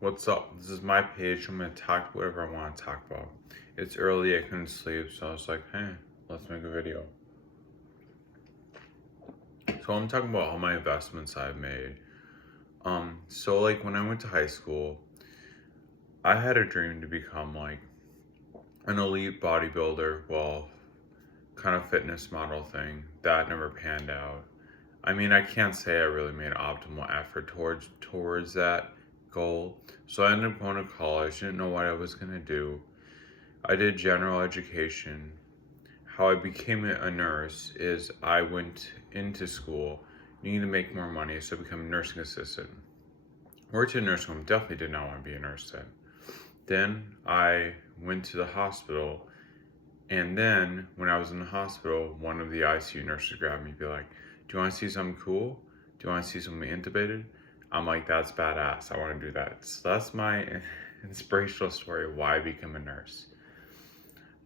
What's up? This is my page. I'm gonna talk whatever I want to talk about. It's early, I couldn't sleep, so I was like, hey, let's make a video. So I'm talking about all my investments I've made. So like when I went to high school, I had a dream to become like an elite bodybuilder, well, kind of fitness model thing. That never panned out. I mean, I can't say I really made optimal effort towards that goal. So I ended up going to college, didn't know what I was gonna do. I did general education. How I became a nurse is I went into school needing to make more money, so I became a nursing assistant. Worked in a nursing home, definitely did not want to be a nurse then. Then I went to the hospital, and then when I was in the hospital, one of the ICU nurses grabbed me and be like, do you want to see something cool? Do you want to see something intubated? I'm like, that's badass. I want to do that. So that's my inspirational story of why I became a nurse.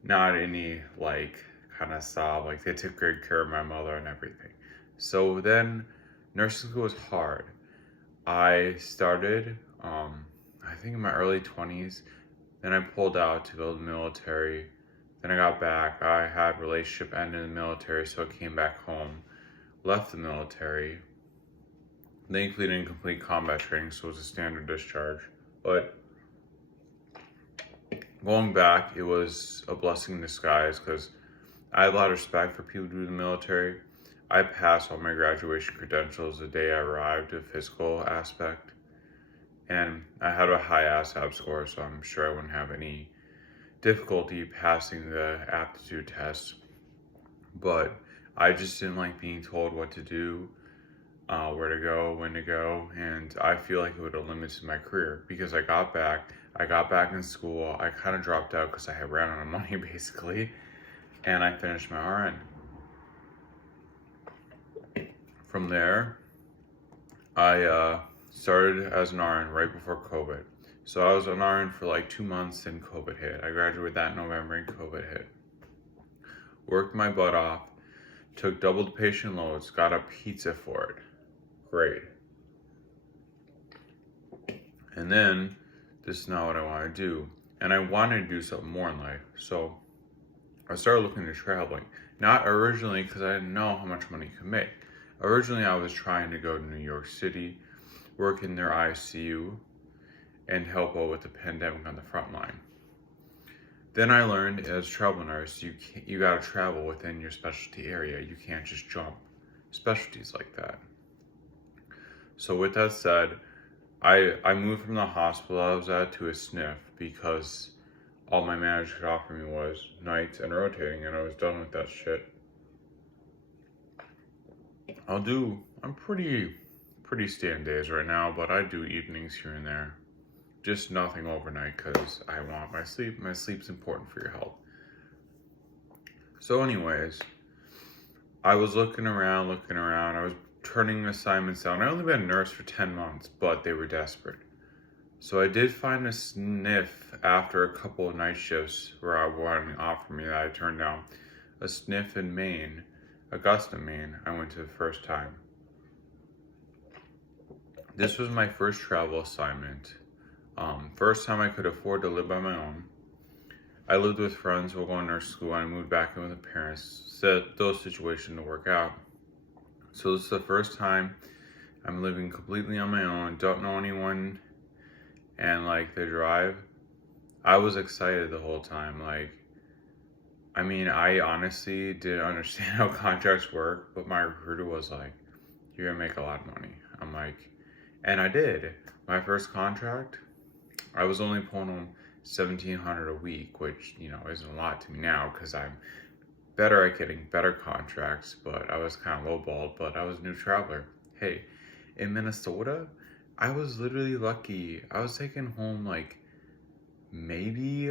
Not any like kind of sob, like they took good care of my mother and everything. So then nursing school was hard. I started, I think in my early 20s. Then I pulled out to go to the military. Then I got back. I had relationship end in the military, so I came back home. Left the military. Thankfully didn't complete combat training, so it was a standard discharge. But going back, it was a blessing in disguise because I have a lot of respect for people who do the military. I passed all my graduation credentials the day I arrived, a physical aspect. And I had a high ASVAB score, so I'm sure I wouldn't have any difficulty passing the aptitude test. But I just didn't like being told what to do, where to go, when to go, and I feel like it would have limited my career because I got back in school, I kind of dropped out because I had ran out of money basically, and I finished my RN. From there, I started as an RN right before COVID. So I was an RN for like 2 months and COVID hit. I graduated that November and COVID hit. Worked my butt off, took double the patient loads, got a pizza for it. Great. And then this is not what I want to do. And I wanted to do something more in life. So I started looking into traveling. Not originally because I didn't know how much money you could make. Originally, I was trying to go to New York City, work in their ICU, and help out with the pandemic on the front line. Then I learned as a travel nurse, you gotta travel within your specialty area. You can't just jump specialties like that. So with that said, I moved from the hospital I was at to a SNF because all my manager could offer me was nights and rotating, and I was done with that shit. I'm pretty stand days right now, but I do evenings here and there. Just nothing overnight because I want my sleep. My sleep's important for your health. So anyways, I was looking around. I was turning assignments down. I only been a nurse for 10 months, but they were desperate. So I did find a sniff after a couple of night shifts where I wanted to offer me that I turned down. A sniff in Maine, Augusta, Maine, I went to the first time. This was my first travel assignment. First time I could afford to live by my own. I lived with friends while going to nurse school. I moved back in with the parents. Said those situations to work out. So this is the first time I'm living completely on my own. Don't know anyone, and like the drive, I was excited the whole time. Like, I mean, I honestly didn't understand how contracts work, but my recruiter was like, "You're gonna make a lot of money." I'm like, and I did. My first contract, I was only pulling home 1,700 a week, which isn't a lot to me now because I'm better at getting better contracts. But I was kind of lowballed. But I was a new traveler. Hey, in Minnesota, I was literally lucky. I was taking home like maybe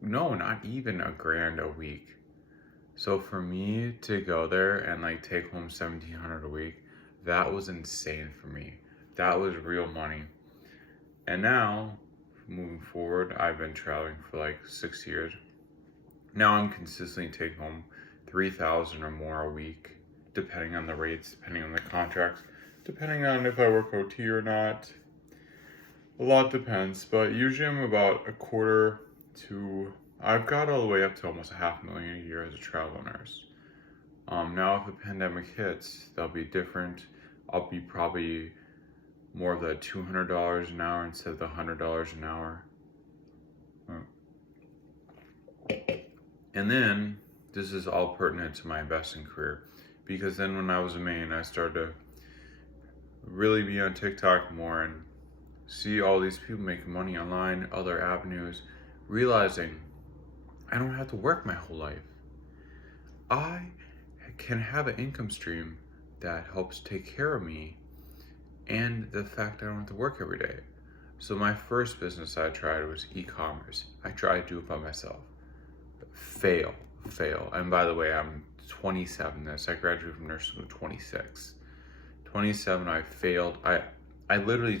no, not even a grand a week. So for me to go there and like take home 1,700 a week, that was insane for me. That was real money. And now, moving forward, I've been traveling for like 6 years. Now I'm consistently taking home 3,000 or more a week, depending on the rates, depending on the contracts, depending on if I work OT or not. A lot depends, but usually I'm about a quarter to, I've got all the way up to almost a half million a year as a travel nurse. Now if the pandemic hits, that'll be different. I'll be probably more of the $200 an hour instead of the $100 an hour. And then this is all pertinent to my investing career, because then when I was a Maine, I started to really be on TikTok more and see all these people making money online, other avenues, realizing I don't have to work my whole life. I can have an income stream that helps take care of me and the fact I don't have to work every day. So my first business I tried was e-commerce. I tried to do it by myself. Fail. And by the way, I'm 27 this. I graduated from nursing school at 26. 27, I failed. I literally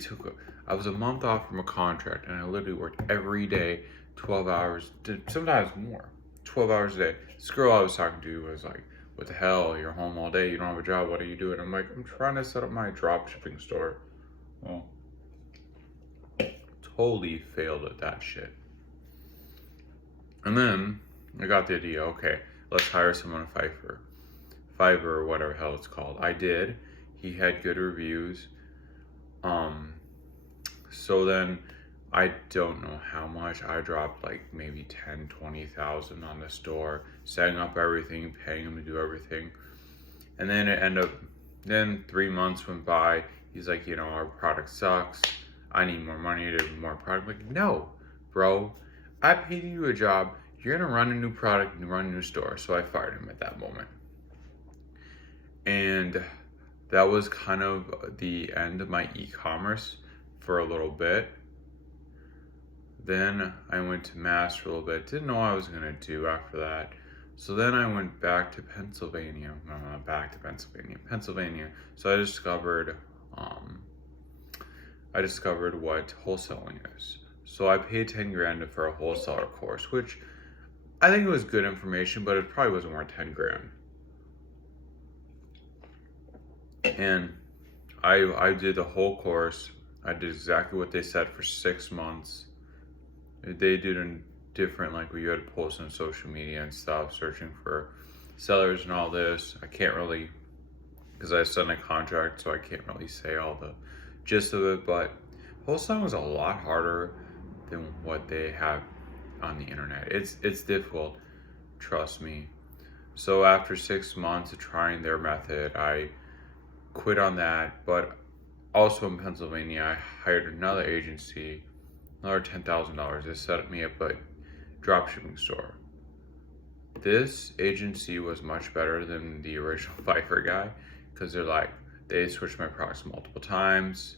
I was a month off from a contract and I literally worked every day, 12 hours, sometimes more, 12 hours a day. This girl I was talking to was like, what the hell, you're home all day, you don't have a job, what are you doing? I'm like, I'm trying to set up my drop shipping store. Well, totally failed at that shit. And then I got the idea, okay, let's hire someone on Fiverr or whatever the hell it's called. I did. He had good reviews. So then I don't know how much. I dropped like maybe 10, 20,000 on the store, setting up everything, paying him to do everything. And then it ended up, then 3 months went by. He's like, our product sucks. I need more money to do more product. I'm like, no, bro, I paid you a job. You're gonna run a new product and run a new store. So I fired him at that moment. And that was kind of the end of my e-commerce for a little bit. Then I went to Mass for a little bit. Didn't know what I was gonna do after that. So then I went back to Pennsylvania. No, not back to Pennsylvania. So I discovered what wholesaling is. So I paid 10 grand for a wholesaler course, which I think it was good information, but it probably wasn't worth 10 grand. And I did the whole course. I did exactly what they said for 6 months. They did in different, like where you had to post on social media and stuff, searching for sellers and all this. I can't really, because I signed a contract, so I can't really say all the gist of it, but wholesaling was a lot harder than what they have on the internet. It's difficult, trust me. So after 6 months of trying their method, I quit on that, but also in Pennsylvania, I hired another agency, another $10,000. They set me up a dropshipping store. This agency was much better than the original Fiverr guy, because they switched my products multiple times.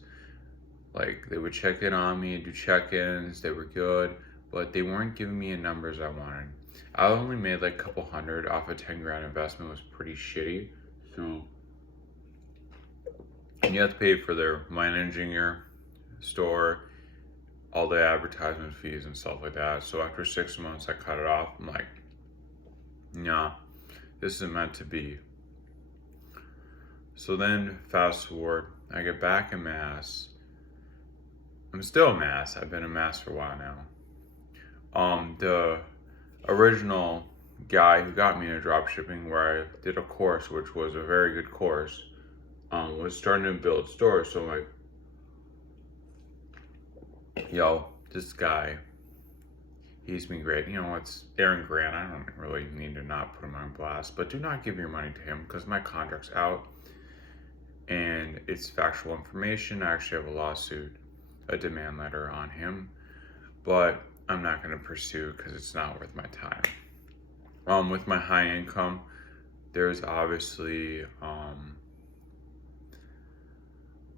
Like, they would check in on me, do check-ins, they were good, but they weren't giving me the numbers I wanted. I only made like a couple hundred off a 10 grand investment. It was pretty shitty. So, and you have to pay for their managing your store, all the advertisement fees and stuff like that. So after 6 months, I cut it off. I'm like, nah, this isn't meant to be. So then fast forward, I get back in Mass. I'm still in Mass. I've been in Mass for a while now. The original guy who got me into dropshipping, where I did a course, which was a very good course, was starting to build stores. So I'm like, yo, this guy, he's been great. It's Aaron Grant. I don't really need to not put him on blast, but do not give your money to him because my contract's out and it's factual information. I actually have a lawsuit, a demand letter on him, but I'm not going to pursue because it's not worth my time. With my high income, there's obviously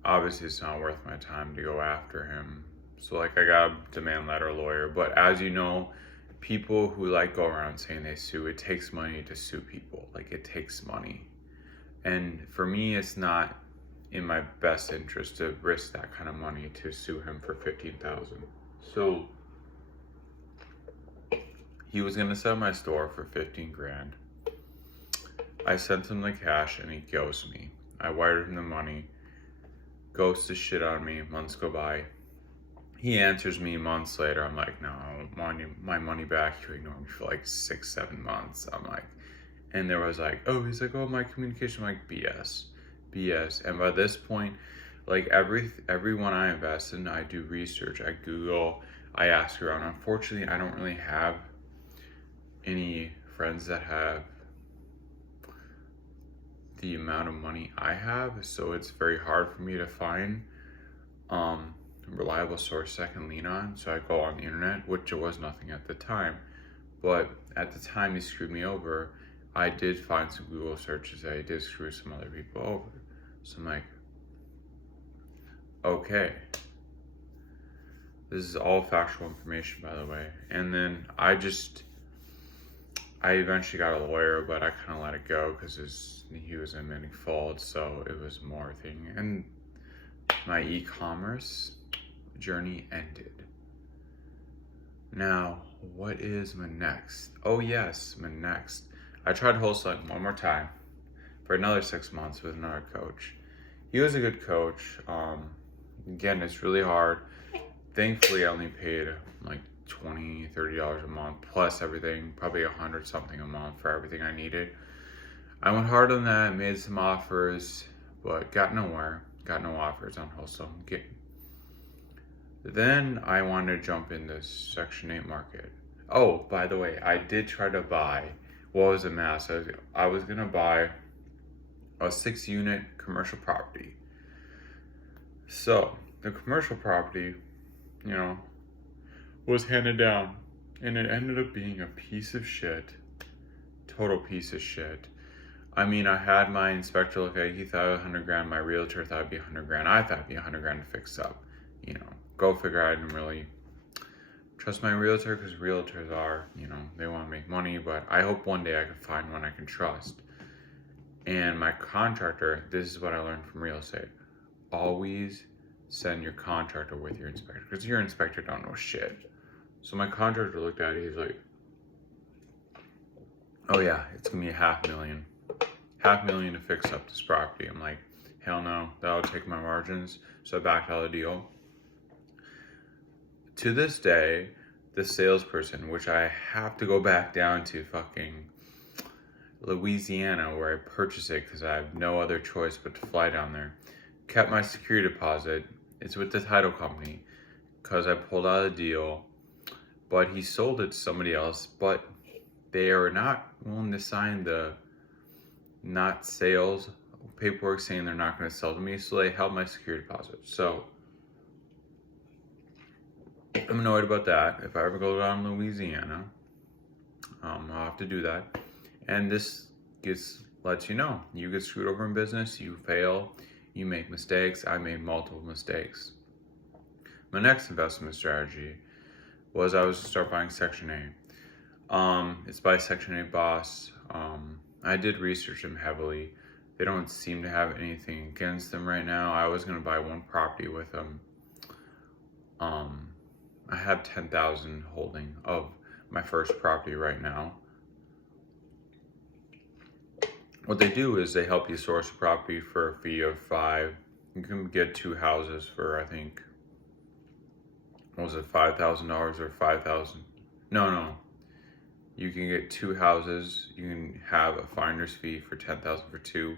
it's not worth my time to go after him. So like I got a demand letter lawyer, but as you know, people who go around saying they sue, it takes money to sue people. Like, it takes money. And for me, it's not in my best interest to risk that kind of money to sue him for $15,000. So he was gonna sell my store for 15 grand. I sent him the cash and he ghosted me. I wired him the money, ghosts the shit out of me, months go by. He answers me months later. I'm like, no, my money back. You ignored me for like 6, 7 months. I'm like, and there was like, oh, he's like, oh, my communication. I'm like, BS. And by this point, like everyone I invest in, I do research. I Google. I ask around. Unfortunately, I don't really have any friends that have the amount of money I have, so it's very hard for me to find a reliable source I can lean on. So I go on the internet, which it was nothing at the time, but at the time he screwed me over. I did find some Google searches that I did screw some other people over. So I'm like, okay, this is all factual information, by the way. And then I eventually got a lawyer, but I kind of let it go because he was admitting fault, so it was more thing. And my e-commerce journey ended. Now, what is my next? Oh yes, my next. I tried wholesaling one more time for another 6 months with another coach. He was a good coach. Again, it's really hard. Thankfully, I only paid like $20, $30 a month plus everything, probably 100 something a month for everything I needed. I went hard on that, made some offers, but got nowhere. Got no offers on wholesale. Then I wanted to jump in this Section 8 market. Oh, by the way, I did try to buy, what was a mess? I was going to buy a 6-unit commercial property. So, the commercial property, you know, was handed down, and it ended up being a piece of shit. Total piece of shit. I mean, I had my inspector look at it. He thought it was 100 grand. My realtor thought it'd be 100 grand. I thought it'd be 100 grand to fix up. You know, go figure. I didn't really trust my realtor because realtors are, they want to make money. But I hope one day I can find one I can trust. And my contractor, this is what I learned from real estate. Always send your contractor with your inspector because your inspector don't know shit. So my contractor looked at it. He's like, oh yeah, it's going to be $500,000 to fix up this property. I'm like, hell no, that'll take my margins. So I backed out of the deal. To this day, the salesperson, which I have to go back down to fucking Louisiana where I purchased it because I have no other choice but to fly down there, kept my security deposit. It's with the title company because I pulled out a deal, but he sold it to somebody else, but they are not willing to sign the not sales paperwork saying they're not going to sell to me, so they held my security deposit. So I'm annoyed about that. If I ever go down to Louisiana, I'll have to do that. And this lets you know, you get screwed over in business, you fail, you make mistakes. I made multiple mistakes. My next investment strategy was I was to start buying Section 8. It's by Section 8 Boss. I did research them heavily. They don't seem to have anything against them right now. I was going to buy one property with them. I have 10,000 holding of my first property right now. What they do is they help you source a property for a fee of $5,000. You can get 2 houses for, I think, what was it, $5,000 or 5,000? No. You can get 2 houses. You can have a finder's fee for 10,000 for 2,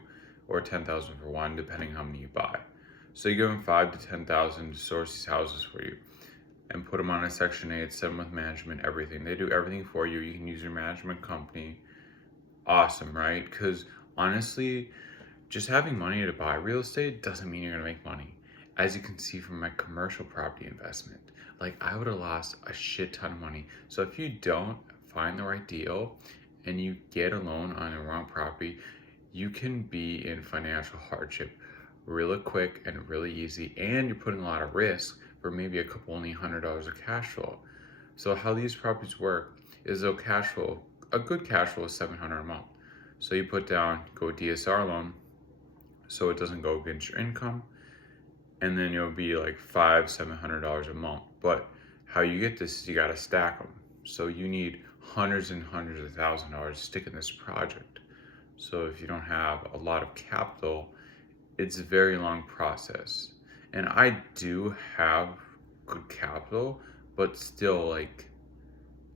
or 10,000 for 1, depending how many you buy. So you give them 5 to 10,000 to source these houses for you, and put them on a Section 8, send them with management, everything. They do everything for you. You can use your management company. Awesome, right? Because honestly, just having money to buy real estate doesn't mean you're gonna make money. As you can see from my commercial property investment, like I would have lost a shit ton of money. So if you don't find the right deal and you get a loan on the wrong property, you can be in financial hardship really quick and really easy, and you're putting a lot of risk for maybe only $100 of cash flow. So how these properties work is a good cash flow is $700 a month. So you put down, go DSR loan, so it doesn't go against your income, and then you'll be like $700 a month. But how you get this is you gotta stack them. So you need hundreds and hundreds of $1,000s to stick in this project. So if you don't have a lot of capital, it's a very long process. And I do have good capital, but still, like,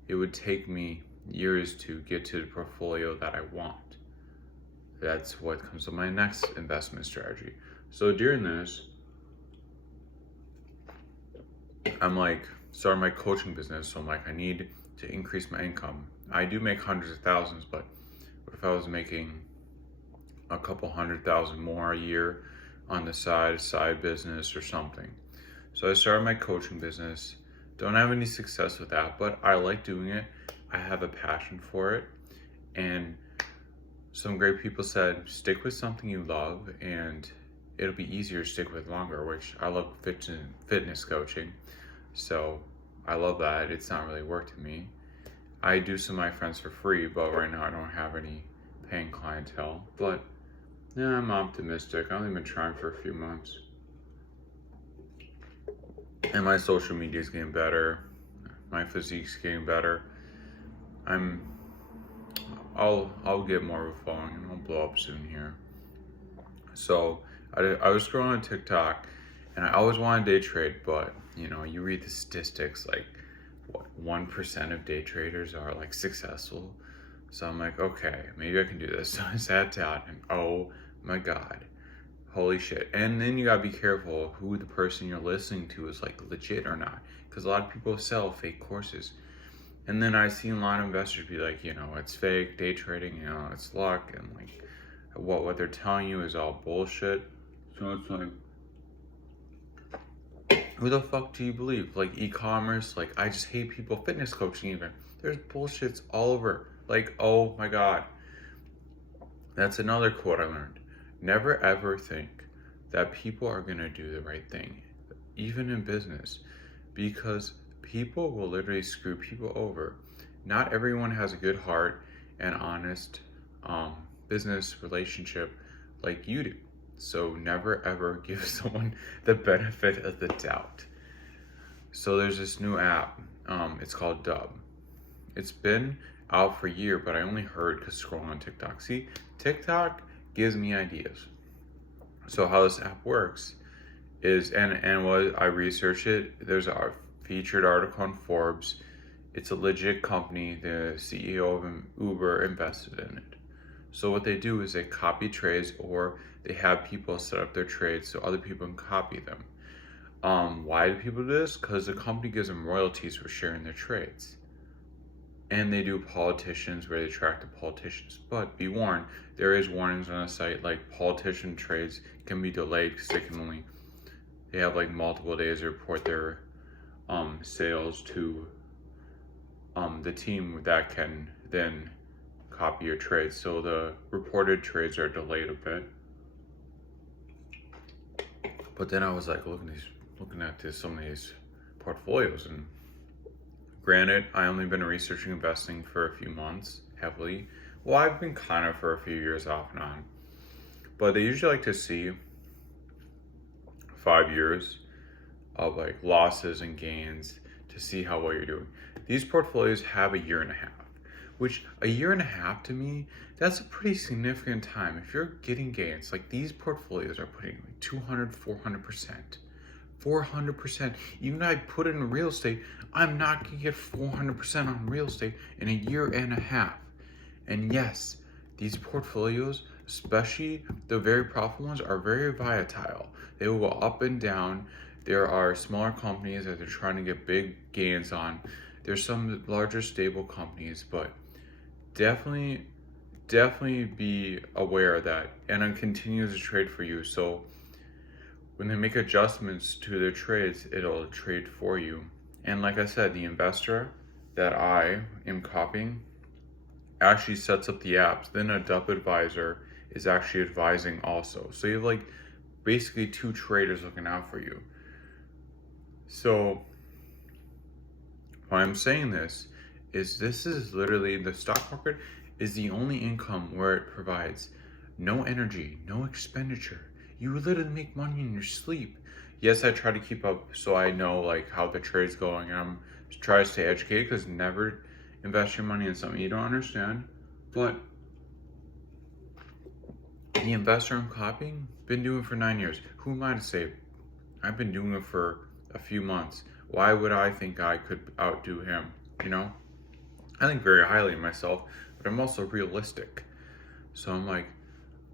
it would take me years to get to the portfolio that I want. That's what comes to my next investment strategy. So during this, I'm like starting my coaching business. So I'm like, I need to increase my income. I do make hundreds of thousands, but what if I was making a couple 100,000 more a year on the side business or something? So I started my coaching business. Don't have any success with that, but I like doing it. I have a passion for it. And some great people said, stick with something you love and it'll be easier to stick with longer, which I love fitness coaching. So I love that. It's not really work to me. I do some of my friends for free, but right now I don't have any paying clientele. But yeah, I'm optimistic. I've only been trying for a few months. And my social media is getting better. My physique's getting better. I'll get more of a following and I'll blow up soon here. So I was scrolling on TikTok and I always wanted to day trade, but you read the statistics, like what 1% of day traders are like successful. So I'm like, okay, maybe I can do this. So I sat down and oh my God, holy shit. And then you gotta be careful who the person you're listening to is like legit or not. Because a lot of people sell fake courses. And then I seen a lot of investors be like, it's fake, day trading, it's luck, and like what they're telling you is all bullshit. So it's like, who the fuck do you believe? Like e-commerce, like I just hate people, fitness coaching even. There's bullshits all over. Like, oh my God. That's another quote I learned. Never ever think that people are gonna do the right thing, even in business, because people will literally screw people over. Not everyone has a good heart and honest business relationship like you do. So never ever give someone the benefit of the doubt. So there's this new app. It's called Dub. It's been out for a year, but I only heard because scrolling on TikTok. See, TikTok gives me ideas. So how this app works is, and what I researched it, there's a featured article on Forbes. It's a legit company. The CEO of Uber invested in it. So what they do is they copy trades, or they have people set up their trades so other people can copy them. Why do people do this? Because the company gives them royalties for sharing their trades. And they do politicians where they track the politicians. But be warned, there is warnings on the site, like politician trades can be delayed because they have like multiple days to report their sales to the team that can then copy your trades. So the reported trades are delayed a bit. But then I was like looking at some of these portfolios, and granted, I only been researching investing for a few months heavily. Well, I've been kind of for a few years off and on, but they usually like to see 5 years of like losses and gains to see how well you're doing. These portfolios have a year and a half, which a year and a half to me, that's a pretty significant time. If you're getting gains, like these portfolios are putting like 200, 400%. 400%. Even if I put it in real estate, I'm not gonna get 400% on real estate in a year and a half. And yes, these portfolios, especially the very profitable ones, are very volatile. They will go up and down. There are smaller companies that they're trying to get big gains on. There's some larger stable companies, but definitely be aware of that, and then continue to trade for you. So when they make adjustments to their trades, it'll trade for you. And like I said, the investor that I am copying actually sets up the apps. Then a Dub advisor is actually advising also. So you have like basically two traders looking out for you. So why I'm saying this is literally, the stock market is the only income where it provides no energy, no expenditure. You literally make money in your sleep. Yes, I try to keep up so I know like how the trade's going, and I'm try to stay educated, because never invest your money in something you don't understand. But the investor I'm copying, been doing it for 9 years. Who am I to say? I've been doing it for a few months. Why would I think I could outdo him? You know, I think very highly of myself, but I'm also realistic. So I'm like,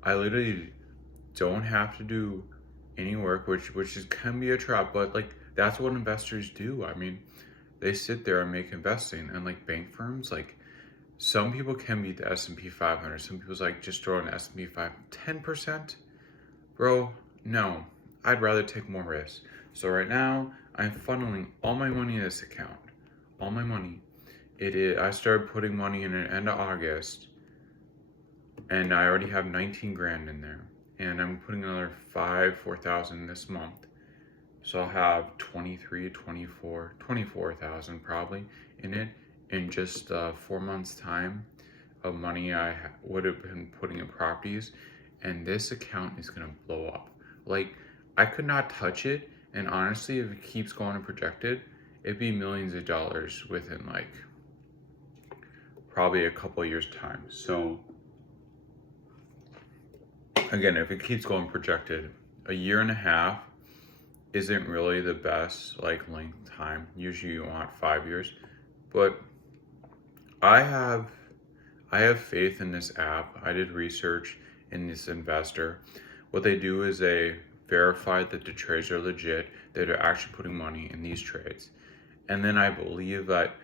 I literally don't have to do any work, which is can be a trap, but like that's what investors do. I mean, they sit there and make investing, and like bank firms, like some people can beat the S&P 500. Some people's like just throw an S&P 5 10%. Bro, no. I'd rather take more risks. So right now, I'm funneling all my money in this account. All my money. It is. I started putting money in at the end of August, and I already have 19 grand in there. And I'm putting another 4,000 this month. So I'll have 23, 24, 24,000 probably in it in just 4 months time of money I would have been putting in properties. And this account is going to blow up. Like, I could not touch it. And honestly, if it keeps going and projected, it'd be millions of dollars within like probably a couple of years time. So again, if it keeps going projected, a year and a half isn't really the best like length time. Usually you want 5 years, but I have faith in this app. I did research in this investor. What they do is they verify that the trades are legit, that they're actually putting money in these trades. And then I believe that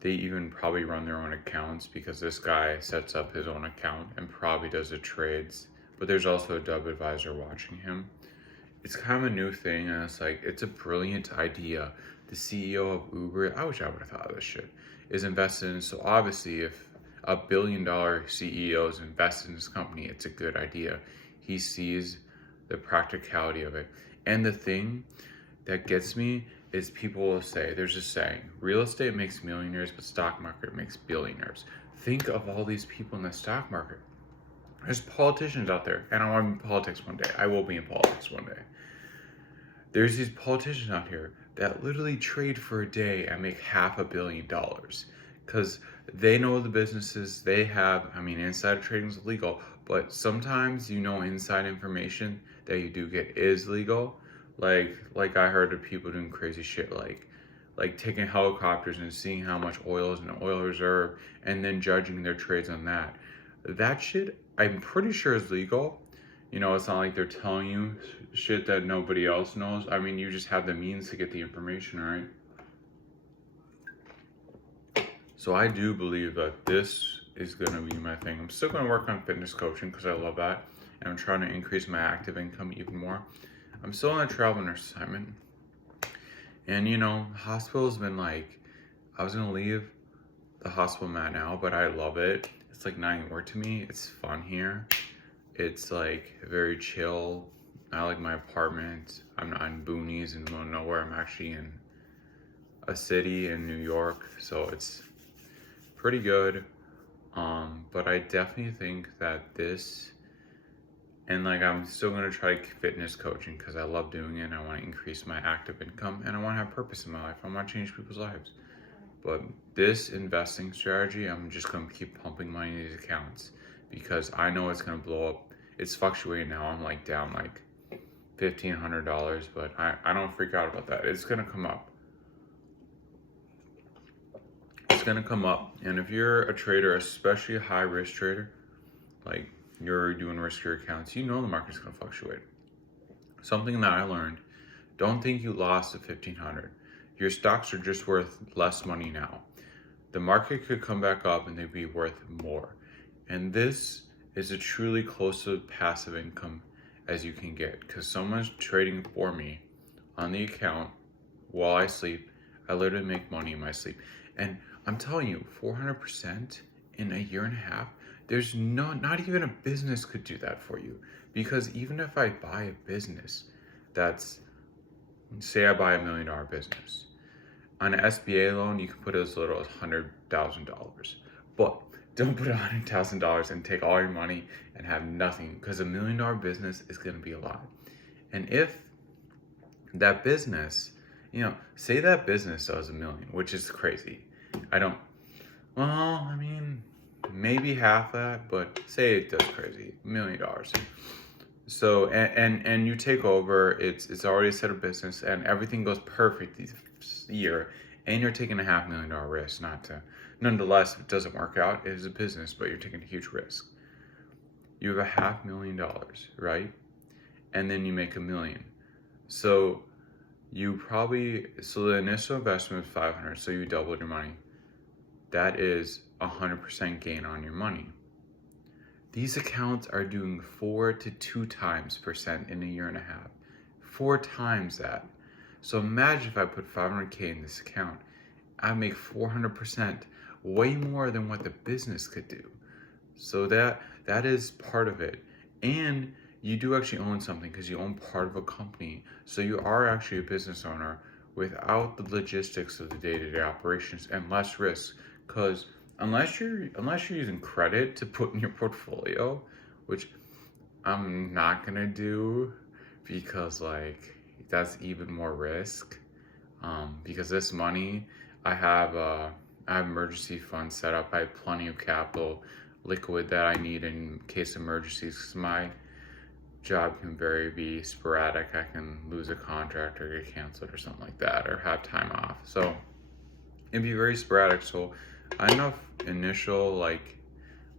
they even probably run their own accounts because this guy sets up his own account and probably does the trades. But there's also a dub advisor watching him. It's kind of a new thing, and it's like, it's a brilliant idea. The CEO of Uber, I wish I would have thought of this shit, is invested in. So obviously, if $1 billion CEO is invested in this company, it's a good idea. He sees the practicality of it. And the thing that gets me is people will say, there's a saying, real estate makes millionaires, but stock market makes billionaires. Think of all these people in the stock market. There's politicians out there, and I want to be in politics one day. I will be in politics one day. There's these politicians out here that literally trade for a day and make $500 million because they know the businesses they have. I mean, insider trading is illegal, but sometimes inside information that you do get is legal. Like I heard of people doing crazy shit like taking helicopters and seeing how much oil is in the oil reserve and then judging their trades on that. That shit, I'm pretty sure is legal. It's not like they're telling you shit that nobody else knows. I mean, you just have the means to get the information, right? So I do believe that this is going to be my thing. I'm still going to work on fitness coaching because I love that. And I'm trying to increase my active income even more. I'm still on a travel nurse assignment. And, hospital's been like, I was going to leave the hospital mat now, but I love it. It's like not even work to me. It's fun here. It's like very chill. I like my apartment. I'm not in boonies in the middle of nowhere. I'm actually in a city in New York, so it's pretty good. But I definitely think that this, and like I'm still gonna try fitness coaching because I love doing it. I want to increase my active income and I want to have purpose in my life. I want to change people's lives. But this investing strategy, I'm just gonna keep pumping money in these accounts because I know it's gonna blow up. It's fluctuating now. I'm like down like $1,500, but I don't freak out about that. It's gonna come up. It's gonna come up. And if you're a trader, especially a high risk trader, like you're doing riskier accounts, the market's gonna fluctuate. Something that I learned, don't think you lost the 1,500. Your stocks are just worth less money now. The market could come back up and they'd be worth more. And this is a truly close to passive income as you can get because someone's trading for me on the account while I sleep. I literally make money in my sleep. And I'm telling you, 400% in a year and a half, there's not even a business could do that for you. Because even if I buy a business that's, say I buy $1 million business, on an SBA loan, you can put as little as $100,000. But don't put $100,000 and take all your money and have nothing because $1 million business is going to be a lot. And if that business, say that business does $1 million, which is crazy. I mean, maybe half that, but say it does crazy, $1 million. So and you take over. It's already a set of business, and everything goes perfect this year, and you're taking a $500,000 risk. Not to, nonetheless, if it doesn't work out, it is a business, but you're taking a huge risk. You have $500,000, right? And then you make a million. So so the initial investment is 500, so you doubled your money. That is 100% gain on your money. These accounts are doing 4 to 2 times% in a year and a half. 4 times that. So imagine if I put 500K in this account, I make 400%, way more than what the business could do. So that is part of it. And you do actually own something because you own part of a company. So you are actually a business owner without the logistics of the day-to-day operations and less risk. Because unless you're using credit to put in your portfolio, which I'm not gonna do because like that's even more risk. Because this money, I have emergency funds set up. I have plenty of capital, liquid that I need in case of emergencies. 'Cause my job can be sporadic. I can lose a contract or get canceled or something like that, or have time off. So it'd be very sporadic. So I have enough initial like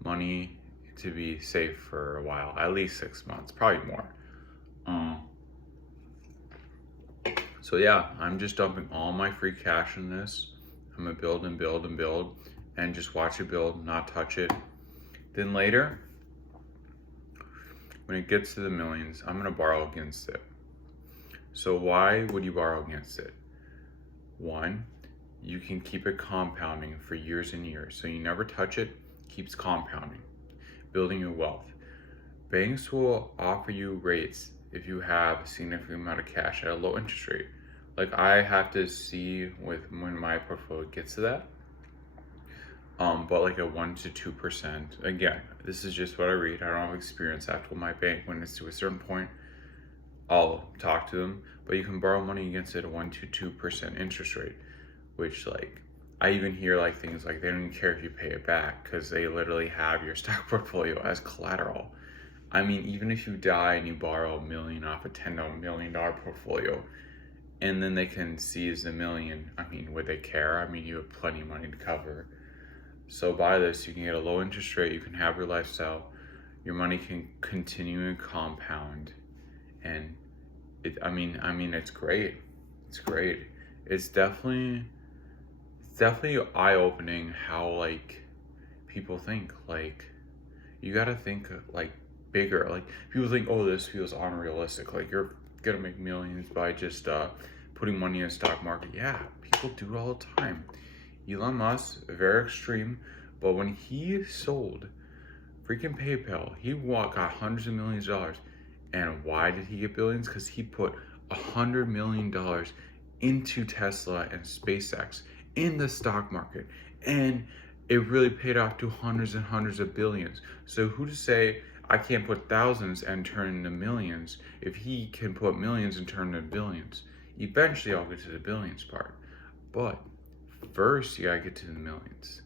money to be safe for a while, at least 6 months, probably more. Um, so yeah, I'm just dumping all my free cash in this. I'm gonna build and build and build, and just watch it build, not touch it. Then later, when it gets to the millions, I'm gonna borrow against it. So why would you borrow against it? One, you can keep it compounding for years and years. So you never touch it, keeps compounding, building your wealth. Banks will offer you rates if you have a significant amount of cash at a low interest rate. Like I have to see with when my portfolio gets to that. But like a 1 to 2%. Again, this is just what I read. I don't have experience after my bank. When it's to a certain point, I'll talk to them. But you can borrow money against it at 1 to 2% interest rate, which like I even hear like things like they don't even care if you pay it back because they literally have your stock portfolio as collateral. I mean, even if you die and you borrow a million off a $10 million portfolio, and then they can seize the million, I mean, would they care? I mean, you have plenty of money to cover. So buy this, you can get a low interest rate, you can have your lifestyle, your money can continue to compound, and it's great. It's great. It's definitely eye-opening how like people think. Like you gotta think like bigger. Like people think, oh, this feels unrealistic. Like you're gonna make millions by just putting money in the stock market. Yeah, people do it all the time. Elon Musk, very extreme, but when he sold freaking PayPal, he got hundreds of millions of dollars. And why did he get billions? Because he put $100 million into Tesla and SpaceX in the stock market. And it really paid off to hundreds and hundreds of billions. So who to say I can't put thousands and turn into millions if he can put millions and turn into billions? Eventually I'll get to the billions part. But first you gotta get to the millions.